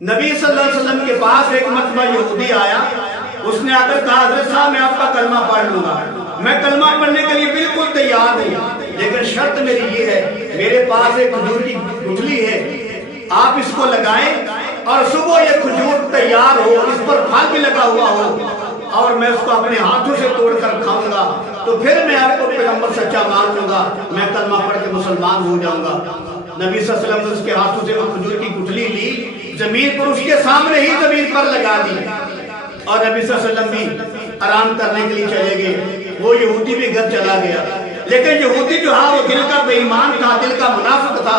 نبی صلی اللہ علیہ وسلم کے پاس ایک مرتبہ یہودی آیا، اس نے آ کر کہا حضرت صاحب میں آپ کا کلمہ پڑھ لوں گا، میں کلمہ پڑھنے کے لیے بالکل تیار ہوں، لیکن شرط میری یہ ہے میرے پاس ایک کھجور کی گٹھلی ہے، آپ اس کو لگائیں اور صبح یہ کھجور تیار ہو، اس پر پھل بھی لگا ہوا ہو اور میں اس کو اپنے ہاتھوں سے توڑ کر کھاؤں گا تو پھر میں آپ کو پیغمبر سچا مان لوں گا، میں کلمہ پڑھ کے مسلمان ہو جاؤں گا۔ نبی صلی اللہ علیہ وسلم نے اس کے ہاتھوں سے وہ کھجور کی گٹھلی لی، زمین پر اس کے سامنے ہی زمین پر لگا دی اور نبی صلی اللہ علیہ وسلم بھی آرام کرنے کے لیے چلے گئے، وہ یہودی بھی گھر چلا گیا۔ لیکن یہودی جو ہاں وہ دل کا بے ایمان تھا، دل کا منافق تھا،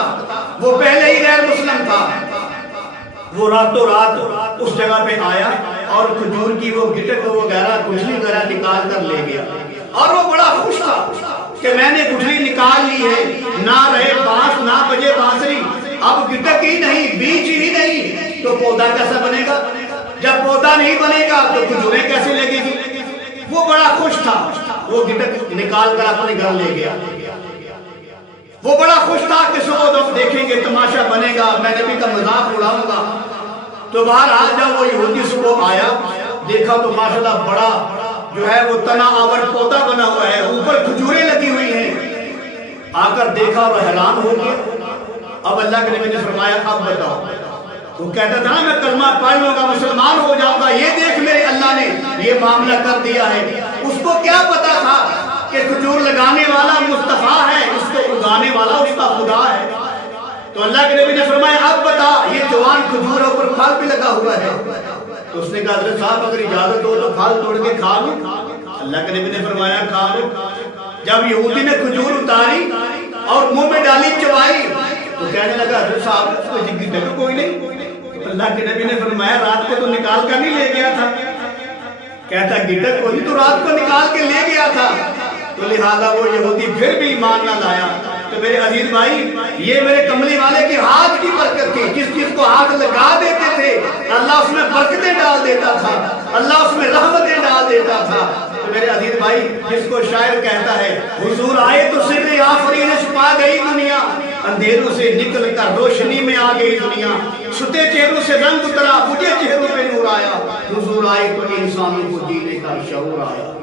وہ پہلے ہی غیر مسلم تھا، وہ راتوں رات اس جگہ پہ آیا اور کھجور کی وہ گٹک وغیرہ گٹھلی وغیرہ نکال کر لے گیا اور وہ بڑا خوش تھا کہ میں نے گٹھلی نکال لی ہے، نہ رہے بانس نہ بجے بانسری، اب گٹک ہی نہیں بیج ہی نہیں تو پودا کیسا بنے گا، جب پودا نہیں بنے گا تو کھجوریں کیسے لگے گی۔ وہ بڑا خوش تھا، وہ گٹک نکال کر اپنے گھر لے گیا، وہ بڑا خوش تھا کہ صبح لوگ دیکھیں گے تماشا بنے گا، میں نبی کا مذاق اڑاؤں گا۔ تو بہرحال جب وہ یہودی صبح آیا دیکھا تو ماشاءاللہ بڑا جو ہے وہ تنا آور پودا بنا ہوا ہے، اوپر کھجوریں لگی ہوئی ہیں، آ کر دیکھا اور حیران ہو گیا۔ اب اللہ کے نبی نے فرمایا اب بتاؤ، وہ کہتا تھا میں کلمہ پڑھ لوں گا مسلمان ہو جاؤں گا، یہ دیکھ میرے اللہ نے یہ معاملہ کر دیا ہے۔ اس کو کیا پتا تھا کہ کھجور لگانے والا مصطفیٰ ہے، اس کو اگانے والا اس کا خدا ہے۔ تو اللہ کے نبی نے فرمایا اب بتا، یہ جوان کھجور ہے اوپر پھل بھی لگا ہوا ہے۔ تو اس نے کہا حضرت صاحب اگر اجازت ہو تو پھل توڑ کے کھا لوں۔ اللہ کے نبی نے فرمایا کھا لو۔ جب یہودی نے کھجور اتاری اور منہ میں ڈالی چبائی تو کہنے لگا حضرت صاحب کوئی گٹک کوئی نہیں۔ اللہ کے نبی نے فرمایا رات کو تو نکال کر نہیں لے گیا تھا، کہتا گٹک کوئی تو رات کو نکال کے لے گیا تھا۔ تو لہذا وہ یہودی پھر بھی ایمان نہ لایا۔ تو میرے عزیز بھائی یہ میرے کملی والے کے ہاتھ کی برکت تھی، جس چیز کو ہاتھ لگا دیتے تھے اللہ اس میں برکتیں ڈال دیتا تھا، اللہ اس میں رحمتیں ڈال دیتا تھا۔ تو میرے عزیز بھائی جس کو شاعر کہتا ہے حضور آئے تو سر آفرین چھپا گئی دنیا، اندھیروں سے نکل کر روشنی میں آ گئی دنیا، ستے چہروں سے رنگ اترا بجھے چہروں پہ نور آیا، حضور آئے تو انسانوں کو جینے کا شعور آیا۔